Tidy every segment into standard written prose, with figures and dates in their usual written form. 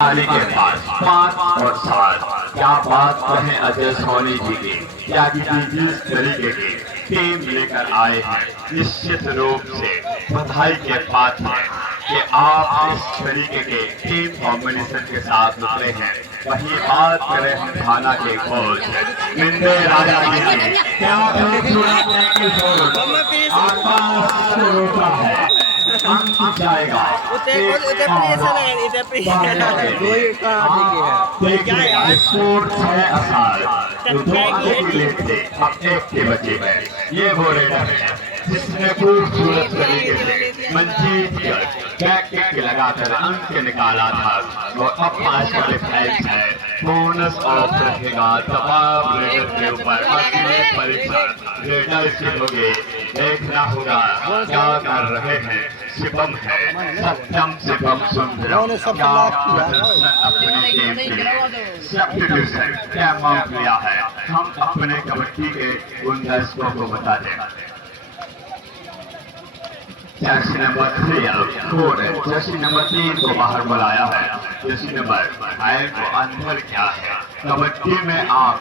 थाली के पास 5 और 7 क्या बात कहें अजय सोनी जी की, क्या जिस तरीके की टीम लेकर आए हैं, निश्चित रूप से बधाई के पात्र हैं कि आप इस तरीके के टीम कॉम्बिनेशन के साथ उतरे हैं। वही बात करें हम थाना के कोच मिंदे राजा जी ने, क्या जाएगा एक के बचे हैं। ये वो रेडर है जिसने खूबसूरत तरीके से मंजीत कर बैक किक लगाकर अंक निकाला था और अब 5 वाले फैक्स है। बोनस ऑफ रहेगा तमाम रेडर के ऊपर। परीक्षण रेडर से होगी, देखना होगा क्या कर रहे हैं। शिवम है सत्यम शिवम सुंदर अपनी टीम के सब्स्टिट्यूशन क्या मांग लिया है, हम अपने कबड्डी के उन दर्शकों को बता दें। जर्सी नंबर 3 जर्सी नंबर 3 को बाहर बुलाया है। जर्सी नंबर 5 को अंदर किया है। कबड्डी में आप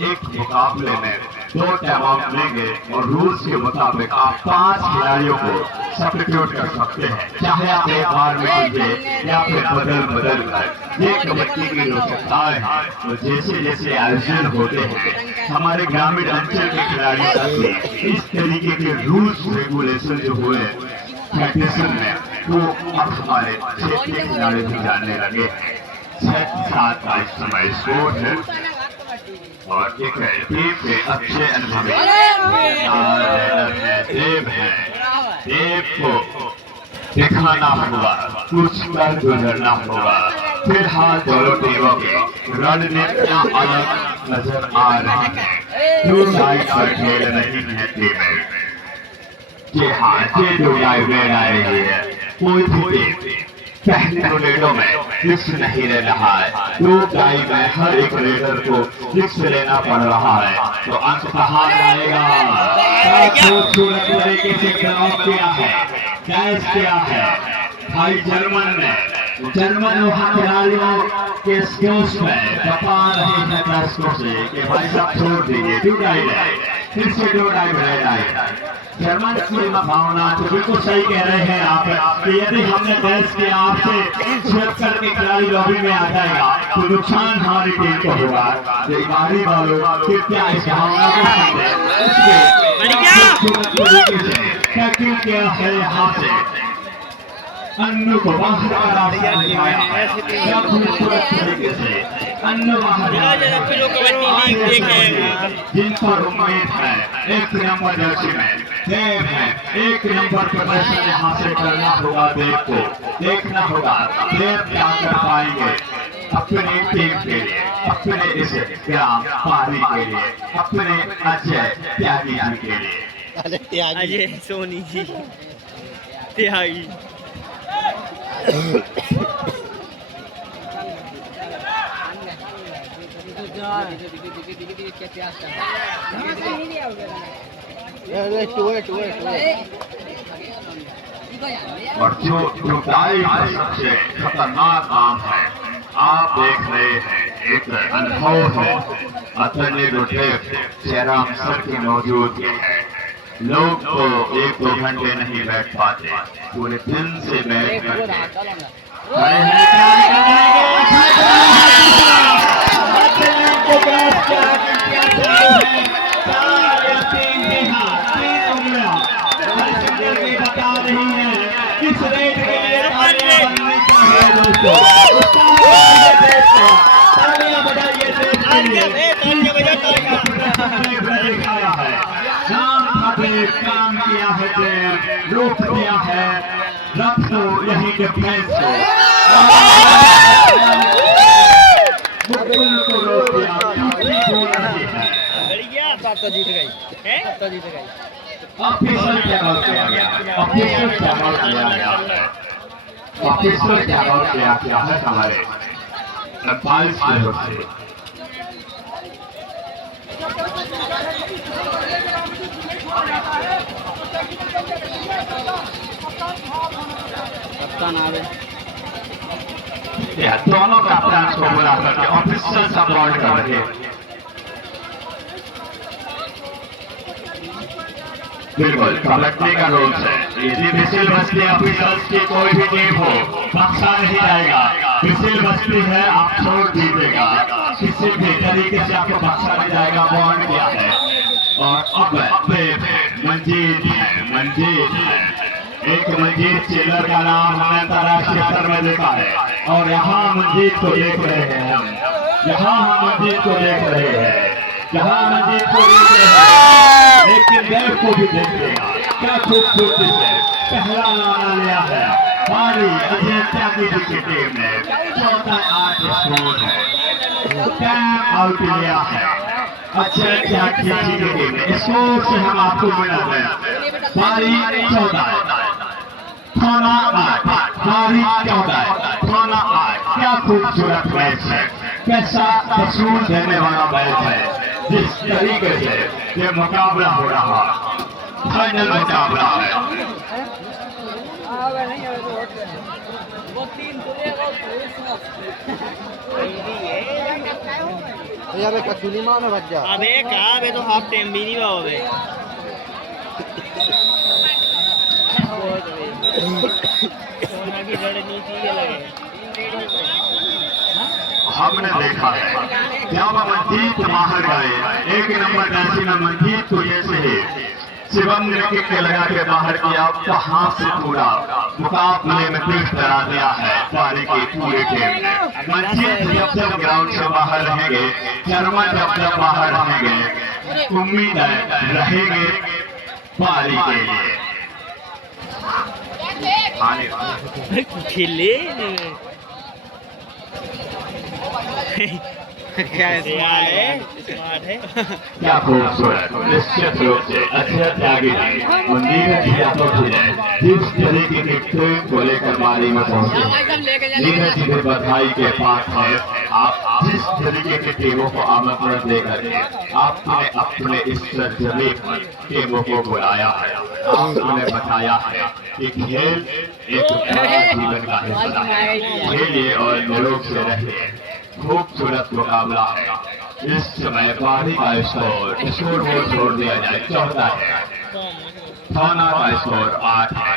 एक मुकाबले में 2 टाइम आउट लेंगे और रूल्स के मुताबिक आप 5 खिलाड़ियों को सब्स्टिट्यूट कर सकते हैं, चाहे आप एक बार में कीजिए या फिर बदल कर। ये कबड्डी की लोकताएं हैं तो जैसे जैसे आयोजन होते हैं हमारे ग्रामीण अंचल के खिलाड़ियों तक इस तरीके के रूल्स रेगुलेशन जो हुए फेडरेशन में, वो अब हमारे क्षेत्र के खिलाड़ी भी जानने लगे। 6-7 का इस समय स्कोर है और एक टीम के अच्छे अनुभवी देव है। देव को दिखाना होगा, कुछ कर गुजरना होगा। फिलहाल दोनों टीमों की रणनीतियां अलग नजर आ रही है। 2 साइड पर खेल रही है टीमें। जी हाँ, ये 2 लाइव आ रही है। कोई भी टीम पहले रेडों में रिस्क नहीं ले रहा है। 2 टाई में हर एक रेडर को रिस्क लेना पड़ रहा है, तो अंत कहाँ जाएगा। खूबसूरत तरीके से ग्राउंड किया है, कैच किया है भाई जर्मन वहाँ खिलाड़ियों के स्किल्स में बता रहे हैं दर्शकों से कि भाई साहब छोड़ दीजिए। 2 टाई है, फिर से 2 टाई में टाई जर्मन की भावना तो बिल्कुल सही कह रहे हैं आप कि यदि हमने टेस्ट किया आपसे स्वेप करके खिलाड़ी लॉबी में आ जाएगा तो नुकसान हमारी टीम को होगा। बारी वालों कृपया इस भावना को समझें। क्या है यहाँ से अन्नू को बाहर का रास्ता दिखाया तरीके से। अन्नू बाहर जिन पर उम्मीद है 1 नंबर जर्सी में देव है। 1 नंबर प्रदर्शन यहाँ से करना होगा। देव को देखना होगा देव क्या कर पाएंगे अपनी टीम के लिए, अपने इस ग्राम पारी के लिए, अपने अजय त्यागी जी के लिए। अजय सोनी जी त्यागी और जो जुटाई का सबसे खतरनाक काम है, आप देख रहे हैं एक अनुभव है। अतने रुटेफ जयराम सर की मौजूदगी है। लोग तो 1-2 घंटे नहीं बैठ पाते, पूरे दिन से बैठ करके बता रही है किस रेट के लिए काम किया है, रोक दिया है, रख दो यही डिफेंस को रोक दिया। जीत गई ऑफिशियल टैगआउट किया गया, ऑफिशियल टैगआउट किया गया है, ऑफिशियल टैगआउट किया है हमारे 45 की ओर से। कप्तान आ रहे किया, दोनों कैप्टन को बुला करके ऑफिशियल सपोर्ट कर रहे हैं। बिल्कुल कबड्डी का रूल्स है, यदि विसिल बजती ऑफिसर्स की कोई भी टीम हो बख्शा नहीं जाएगा। विसिल बजती है आप छोड़ दीजिएगा, किसी भी तरीके से आपको बख्शा नहीं जाएगा, वार्न किया है। और अब मंजीत है, एक मंजीत चिल्लर का नाम हमने अंतर्राष्ट्रीय स्तर में देखा है और यहाँ मंजीत को देख रहे हैं हम, यहाँ हम मंजीत को देख रहे हैं, यहाँ मंजीत को देख रहे हैं, लेकिन देव को भी देख लेगा। क्या खूबसूरती से पहला नारा लिया है हमारी अजय त्यागी जी की टीम ने, 14-8 स्कोर है, टाइम आउट लिया है अजय त्यागी जी की टीम ने। स्कोर से हम आपको मिला है पारी 14 थाना 8, पारी 14 थाना 8। क्या खूबसूरत मैच है, कैसा तस्वीर देने वाला मैच है, जिस तरीके से ये मुकाबला हो रहा फाइनल मुकाबला है। अबे कसूली मां में बच जा। अबे कहा अबे तो हाफ टाइम भी नहीं हुआ अबे। सोना की रणनीति अलग है। हमने देखा है जब मंजीत बाहर गए, एक नंबर जर्सी में मंजीत को जैसे ही शिवम ने किक लगा के बाहर किया, वहां से पूरा मुकाबले में दिल करा दिया है पारी की पूरी टीम ने। मंजीत जब ग्राउंड से बाहर रहेंगे, शर्मा जब बाहर रहेंगे, उम्मीद रहेंगे पारी के लिए आने वाले खिले क्या स्मार्ट है। क्या खूबसूरत, निश्चित रूप से अजय त्यागी जी मंदिर जिस तरीके की ट्रेन को लेकर बारी में पहुंचे, धीरे धीरे बधाई के पास है। आप जिस तरीके की टीमों को आमंत्रण देकर आपने अपने इस जमीन पर टीमों को बुलाया है, आपने बताया है कि खेल एक बड़ा जीवन का हिस्सा है, खेलिए और निरोग से रहिए। खूबसूरत मुकाबला है। इस समय पारी का स्कोर को छोड़ दिया जाए 14 है, थाना का स्कोर 8 है।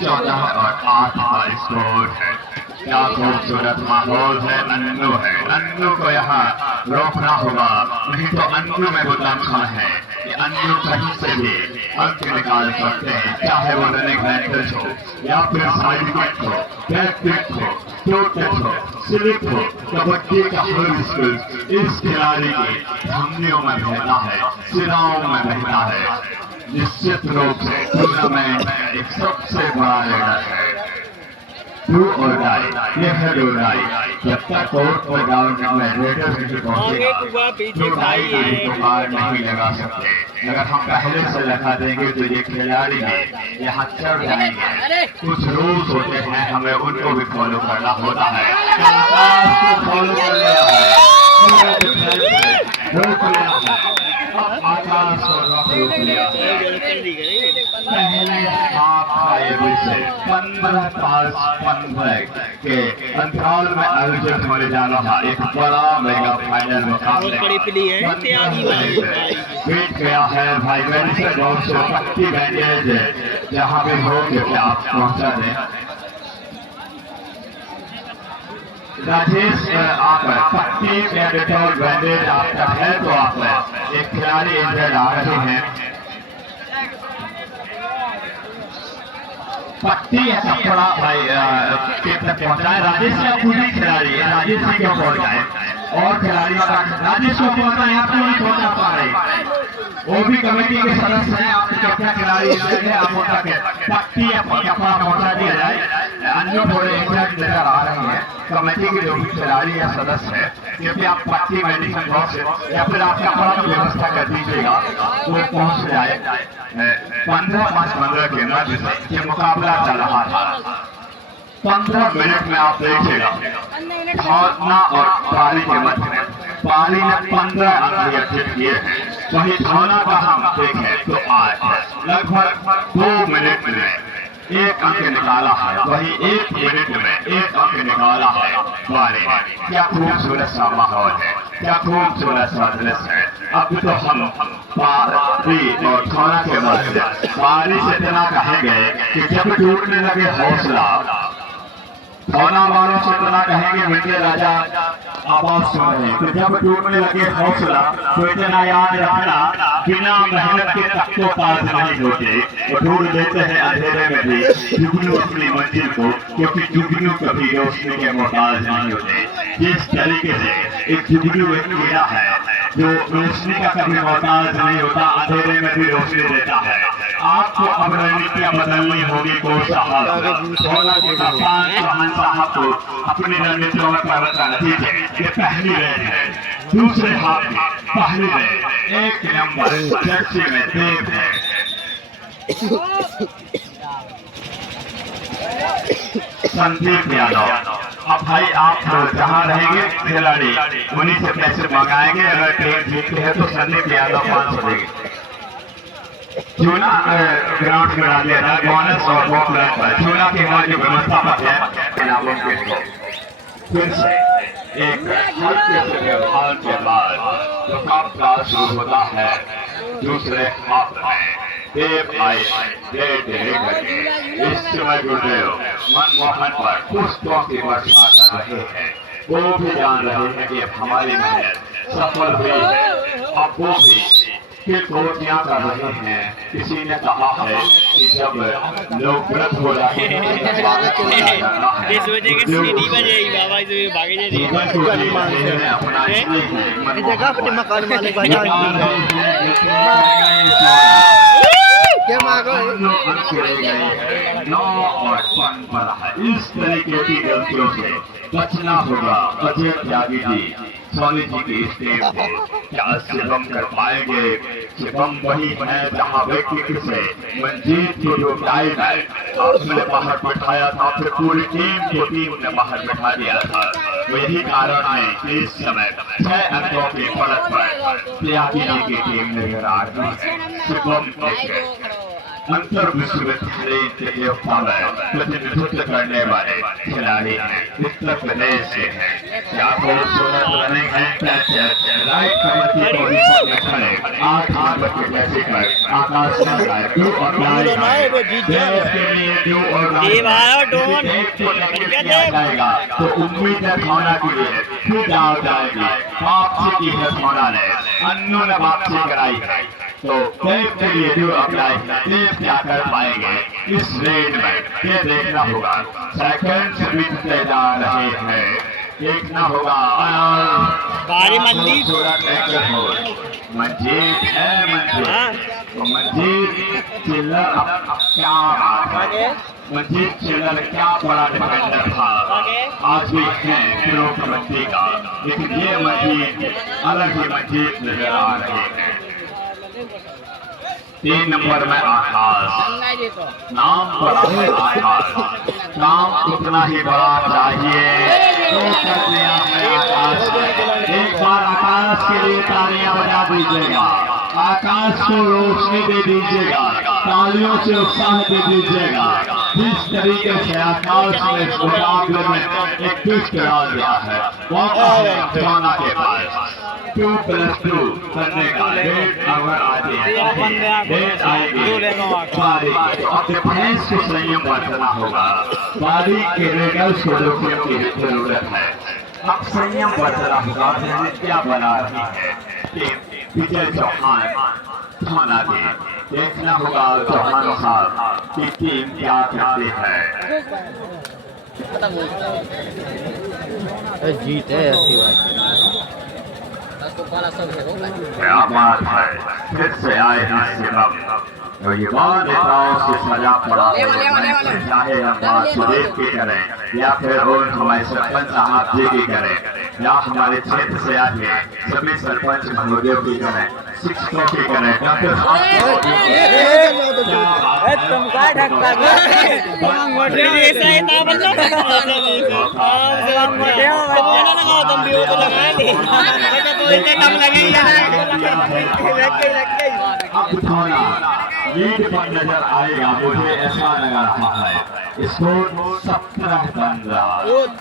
14 और 8 का स्कोर है। क्या खूबसूरत माहौल है, अन्नू को यहाँ रोकना होगा, नहीं तो अन्नू में वो दमखम है कि अन्नू कहीं से भी अंक निकाल सकते हैं, चाहे वो रनिंग हैंडल्स हो या फिर साइड किक हो, बैक किक हो, टो टच हो, स्लिप हो, कबड्डी का हर स्किल इस खिलाड़ी की धमनियों में बहता है, सिराओं में बहता है। निश्चित रूप से टूर्नामेंट में एक सबसे बड़ा लेडर है। डू और डाई, ये है डू डाई। जब तक कोर्ट और ग्राउंड में रेडर नहीं पहुंचेगा, डू डाई को पार नहीं लगा सकते। अगर हम पहले से लगा देंगे तो ये खिलाड़ी भी यहाँ चढ़ जाएंगे। कुछ रूल्स होते हैं, हमें उनको भी फॉलो करना होता है। फॉलो कर लिया है, रोक लिया है, आकाश को रोक लिया है। पहले आपका ये विषय 15 के अंतराल में आयोजित होने जा रहा एक बड़ा मेगा फाइनल मुकाबले बीत गया है भाई। मेडिसिन बहुत से पट्टी बैंडेज जहाँ भी हो कि आप पहुँचा दें। राजेश, आप पट्टी बैंडेज आपका है तो आप एक खिलाड़ी इंजर्ड आ रहे हैं, पट्टी या कपड़ा भाई टीम तक पहुंचाए। राजेश का खुद ही खिलाड़ी है, राजेश सिंह को पहुंचाए और खिलाड़ियों का राजेश को पहुंचाए, आप क्यों नहीं पहुंचा पा रहे? वो भी कमेटी के सदस्य हैं, आप कितना खिलाड़ी है, आप उनका पट्टी या कपड़ा पहुंचा दिया जाए। अन्य थोड़े इंजर्ड नजर आ रहे हैं, कमेटी के जो भी खिलाड़ी या सदस्य है, क्योंकि आप पट्टी मेडिसिन बॉक्स या फिर आप कपड़ा की व्यवस्था कर दीजिएगा, वो पहुंच जाए। 15 के मध्य से ये मुकाबला चल रहा था। 15 मिनट में आप देखिएगा थाना और पाली के मध्य में पाली ने 15 अंक अर्जित किए हैं, वही थाना का हम देखें तो आज लगभग 2 मिनट में एक अंक निकाला है, वही 1 मिनट में 1 अंक निकाला है। वारे क्या खूबसूरत सा माहौल है, क्या खूबसूरत सा दृश्य है। अब तो हम पारी और थाना के मध्य बारिश इतना कहेंगे कि जब टूटने लगे हौसला, थाना वालों से इतना कहेंगे बेटे राजा आवाज सुन रहे हैं, जब टूटने लगे हौसला तो इतना याद रखना, बिना मेहनत के तख्तों पास नहीं होते, वो ढूंढ देते हैं अंधेरे में भी जुगनू अपनी मंजिल को, क्योंकि जुगनू कभी रोशनी के मोहताज नहीं होते। जिस तरीके से एक जुगनू एक कीड़ा है जो रोशनी का कभी मोहताज नहीं होता, अंधेरे में भी रोशनी देता है। आपको अब रणनीतियां बदलनी होगी। को चौहान साहब को अपनी रणनीतियों में परिवर्तन दीजिए। ये पहली रेड है, दूसरे हाथ में पहली रेड, 1 नंबर जर्सी में देव है। संदीप यादव, अब भाई आप जहाँ रहेंगे खिलाड़ी उन्हीं से पैसे मंगाएंगे। अगर टीम जीतती है तो संदीप यादव 500 देंगे। चूना ग्राउंड में डाल दिया था बोनस और बॉक्स पर चूना के बाद जो व्यवस्था पर है इनामों के लिए फिर से एक हल्के से व्यवहार के बाद मुकाबला शुरू होता है। दूसरे हाथ में देव आई रेड लेकर के इस समय गुरुदेव मनमोहन पर पुष्पों की वर्षा कर रहे हैं। वो भी जान रहे हैं कि अब हमारी मेहनत सफल हुई है। अब वो भी कोटियां कर रहे हैं। किसी ने कहा है कि जब लोग व्रत हो रहे हैं इस तरीके की गलतियों से बचना होगा। अजय त्यागी जी स्वामी जी की स्टेज पे क्या शिवम कर पाएंगे? शिवम वही है जहाँ व्यक्ति से मंजीत को जो गाइड है आपने बाहर बैठाया था, फिर पूरी टीम ने बाहर बैठा दिया था। यही कारण है कि इस समय 6 अंकों के फर्क पर त्यागी जी की टीम नजर आ रही है। शिवम अंतर विश्वविद्यालय प्रतियोगिता में प्रतिनिधित्व करने वाले खिलाड़ी हैं, उत्तर प्रदेश से हैं। क्या खूबसूरत रनिंग है, राइट कमर की पोजीशन में खड़े 8 नंबर के पैसे पर आकाश में आए डू और डाई देश के लिए डू और जाएगा तो उम्मीद है थाना के लिए फिर आ जाएगी। वापसी की है थाना ने, अन्नू ने वापसी कराई है तो देव के लिए जो अप्लाई देव क्या कर पाएंगे इस रेड में, ये देखना होगा। सेकंड बीतते जा रहे हैं, देखना होगा। मंजीत है मंजीत चिल्लर क्या मंजीत चिल्लर क्या बड़ा डिफेंडर था, आज भी है प्रो कबड्डी का, लेकिन ये मंजीत अलग ही मंजीत नजर आ रहे हैं। 3 नंबर में आकाश, नाम बड़ा है आकाश, नाम उतना ही बड़ा चाहिए तो कर दिया है आकाश। एक बार आकाश के लिए तालियां बजा दीजिएगा, आकाश को रोशनी दे दीजिएगा, तालियों से उत्साह दे दीजिएगा। जिस तरीके से आकाश ने मुकाबले में एक ट्विस्ट डाल दिया है, थाना के पास 2+2 करने का डेट अगर आती है, डेट आएगी बारी, तो डिफेंस को संयम बरतना होगा। बारी के रेगल्स को रोकने की जरूरत है, अब संयम बरतना होगा। क्या बना रही है टीम विजय चौहान थाना के, देखना होगा चौहान साहब की टीम क्या करती है। जीत है क्या बात है, फिर से आए हैं शिवम, तो युवा नेताओं से सजा पड़ा है, चाहे हम बात सुदेव की करें या फिर और हमारे सरपंच साहब जी की करें या हमारे क्षेत्र से आके सभी सरपंच महोदयों की करें, शिक्षकों की करें या फिर तुम का ढक्का मोटे ऐसा ही ना बोलो मोटे हो बच्चा ना लगाओ तुम भी वो तो लगा ली बेटा तो इतने कम लगेगा रख के अब थोड़ा लीड पर नजर आएगा, मुझे ऐसा लग रहा है। स्कोर 17-15,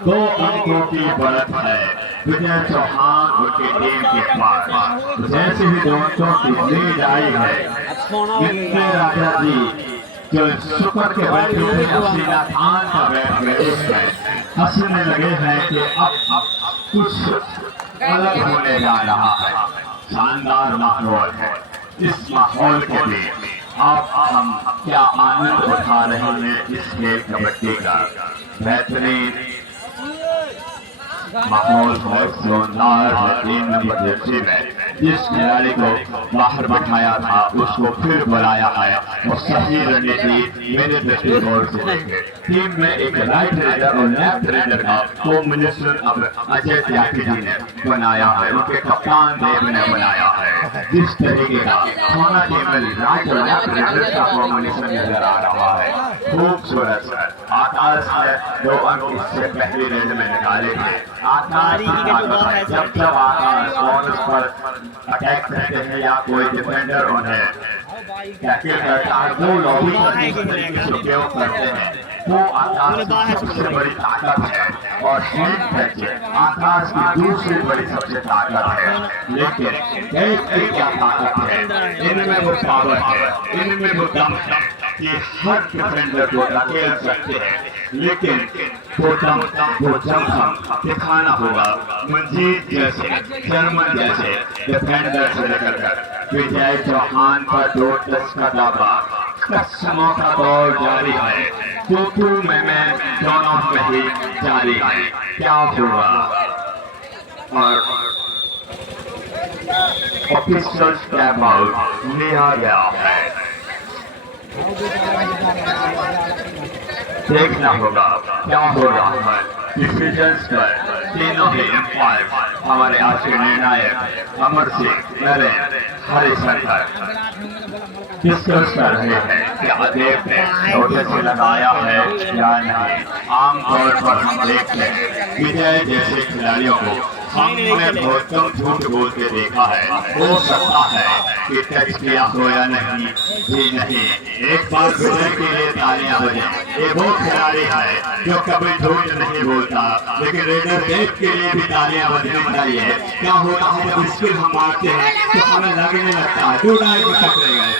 2 अंकों की बढ़त है विजय चौहान उनकी टीम के पास। जैसे ही 2 अंकों की लीड आई है, विजय राजा जी जो सुपर के बैठे थे हसीना खान का बैठ गए हंसने लगे हैं कि अब कुछ अलग होने जा रहा है। शानदार माहौल है। इस माहौल के लिए अब हम क्या आनंद उठा रहे हैं इस खेल कबड्डी का। बेहतरीन माहौल है, शानदार है। 3 नंबर जर्सी में जिस खिलाड़ी को बाहर बैठाया था उसको फिर बुलाया है और सही रणनीति मेरे दृष्टिकोण से देखें। टीम में एक राइट रेडर और लेफ्ट रेडर का कॉम्बिनेशन अब अजय त्यागी जी ने बनाया है, उनके कप्तान देव ने बनाया है। जिस तरीके का खाना टीम में राइट और लेफ्ट रेडर का कॉम्बिनेशन नजर आ रहा है, खूबसूरत। आकाश है 2 अंक इससे पहले रेड में निकाले थे। आकाश जब जब आकाश बोनस पर अटैक करते हैं या कोई डिफेंडर उन्हें टैकल करता है, वो लॉबी का उपयोग करते हैं, वो आकाश की सबसे बड़ी ताकत है और हैंड टच आकाश की दूसरी बड़ी सबसे ताकत है। लेकिन एक क्या ताकत है, इनमें वो पावर है, इनमें वो दम है कि हर डिफेंडर को धकेल सकते हैं। लेकिन वो दम वो जम हम दिखाना होगा। मंजीत जैसे, जर्मन जैसे डिफेंडर से लेकर कर विजय चौहान पर 2 टच का दावा, कसमों का दौर जारी है। तू मैं दोनों में ही जारी है। क्या होगा और ऑफिशियल स्टैप आउट लिया गया है। देखना होगा क्या हो रहा है। डिसीजंस पर तीनों ही एम्पायर हमारे आज के निर्णायक अमर सिंह, नरेंद्र, हरिशंकर डिस्कस कर रहे हैं कि अदेव ने नोटिस से लगाया है या नहीं। आमतौर पर हम देखते हैं विजय जैसे खिलाड़ियों को हमने बहुत कम झूठ बोल के देखा है। हो सकता है कि टच किया हो या नहीं, जी नहीं। एक बार विजय के लिए तालियां बजें। ये वो खिलाड़ी है जो कभी झूठ नहीं बोलता, लेकिन रेडर देव के लिए भी तालियां बजने चाहिए। क्या होता है जब स्किल हम मारते हैं तो हमें लगने लगता है 2 डाई में टकरे गए।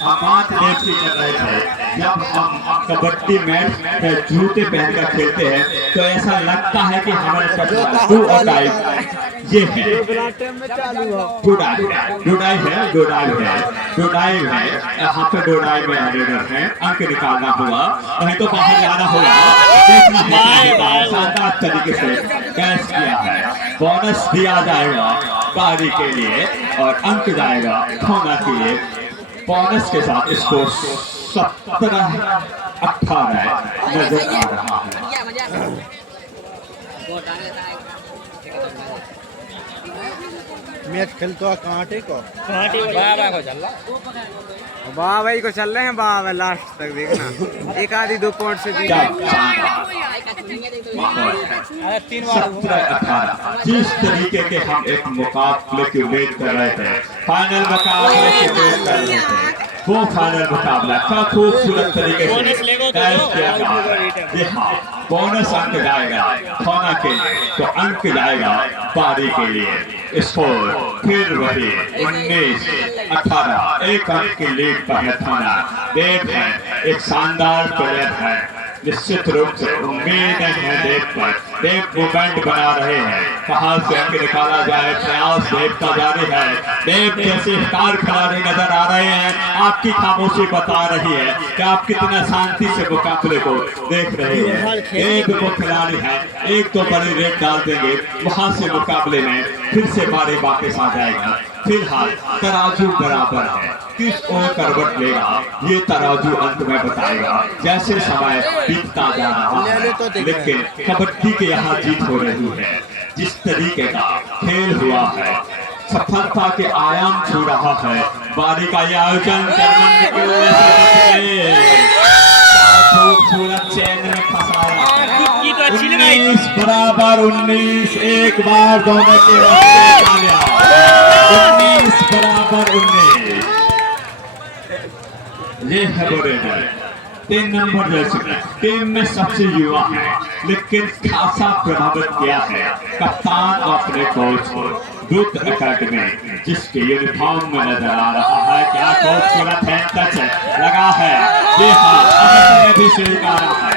हम बात देखते चल रहे थे जब हम कबड्डी मैच में जूते पहनकर खेलते हैं तो ऐसा लगता है कि हमारे साथ ये है डोडाई है यहाँ पे डोडाई में रेडर है। अंक निकालना होगा, नहीं तो बाहर जाना होगा। देखना है शानदार तरीके से कैच किया है। बोनस दिया जाएगा पारी के लिए और अंक जाएगा खोना के लिए। बोनस के साथ इसको 17-18 नजर आ रहा है। मैच खेलते कांटे को वाह भाई को चल रहे हैं। वाह लास्ट तक देखना, एक आधी 2 पॉइंट से जीत। 17-18 जिस तरीके के हम एक मुकाबले की उम्मीद कर रहे थे, फाइनल मुकाबले की उम्मीद कर रहे थे, वो फाइनल मुकाबला का खूबसूरत तरीके से तय किया गया। जी हाँ, बोनस अंक जाएगा थाना के लिए तो अंक जाएगा पारी के लिए। स्कोर फिर वही 19-18, 1 अंक की लीड पर है थाना। देव है एक शानदार प्लेयर है, निश्चित रूप से उम्मीद है देव पर। देव मूवमेंट बना रहे हैं, कहां से अंक निकाला जाए प्रयास देव का जारी है। देव जैसे स्टार खिलाड़ी नजर आ रहे हैं। आपकी खामोशी बता रही है कि आप कितना शांति से मुकाबले को देख रहे हैं। एक वो खिलाड़ी है, एक तो बड़ी रेड डाल देंगे, वहां से मुकाबले में फिर से बारी वापस आ जाएगा। फिलहाल तराजू बराबर है। किस ओर करवट लेगा ये तराजू अंत में बताएगा। जैसे समय बीतता जा रहा है लेकिन कबड्डी के यहाँ जीत हो रही है। जिस तरीके का खेल हुआ है सफलता के आयाम छू रहा है। बारी का ये आयोजन खूबसूरत चेन में फंसाया। 19 बराबर 19, एक बार दोनों के 19 बराबर 19। ये है बोरेडर 3 नंबर जर्सी टीम में सबसे युवा है लेकिन खासा प्रभावित किया है कप्तान और अपने कोच को। दूत अकेडमी जिसके यूनिफॉर्म में नजर आ रहा है। क्या खूबसूरत है, टच लगा है। जी हाँ, ने भी स्वीकारा है।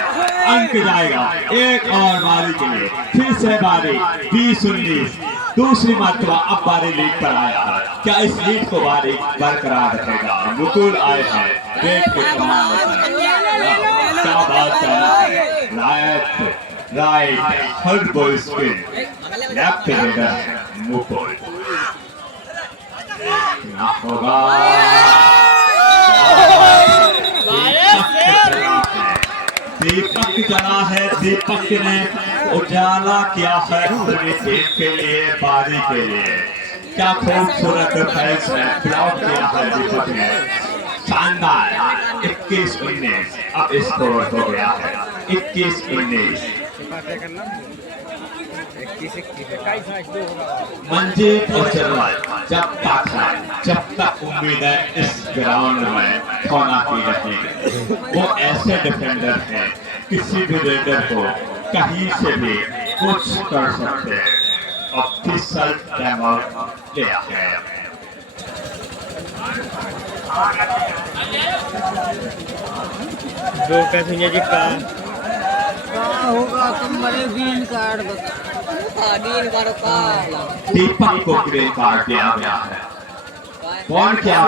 अंक जाएगा एक और बारी के लिए। फिर से बारी 20-19 दूसरी मरतबा अब बारी लीड पर आया है। क्या इस लीड को बारी बरकरार रखेगा? मुकुल आए हैं देख के क्या बात है। Right third ball spin left raider Mukul क्या होगा। दीपक जला है। दीपक ने उजाला किया है अपनी टीम के लिए, बारी के लिए। क्या खूबसूरत फैंस ने ब्लॉक किया है दीपक ने। शानदार 21-19 अब स्कोर हो गया है 21-19। मंजीत और चरवाल जब तक उम्मीद है इस ग्राउंड में खोना की रहेगी। वो ऐसे डिफेंडर हैं किसी भी रेडर को कहीं से भी कुछ कर सकते हैं। ऑफिशियल टाइम आउट लिया है। दो कैसे जी का होगा तुम बड़े ग्रीन कार्ड दीपक को ग्रीन कार्ड दिया गया है। कौन क्या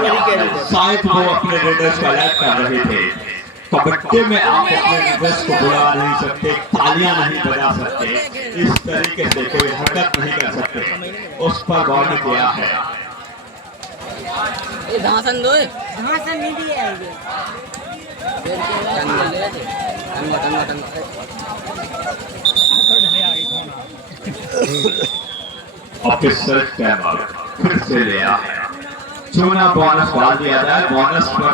शायद वो अपने रेडर्स को अलर्ट कर रहे थे। कबड्डी में आप अपने रेडर्स को बुला नहीं सकते, तालियां नहीं बजा सकते, इस तरीके से कोई हरकत नहीं कर सकते। उस पर गौर किया है। घासन दो घासन नहीं दिया ऑफिसर टाइम आउट फिर से लिया है। चुना बोनस डाल दिया जाए। बोनस पर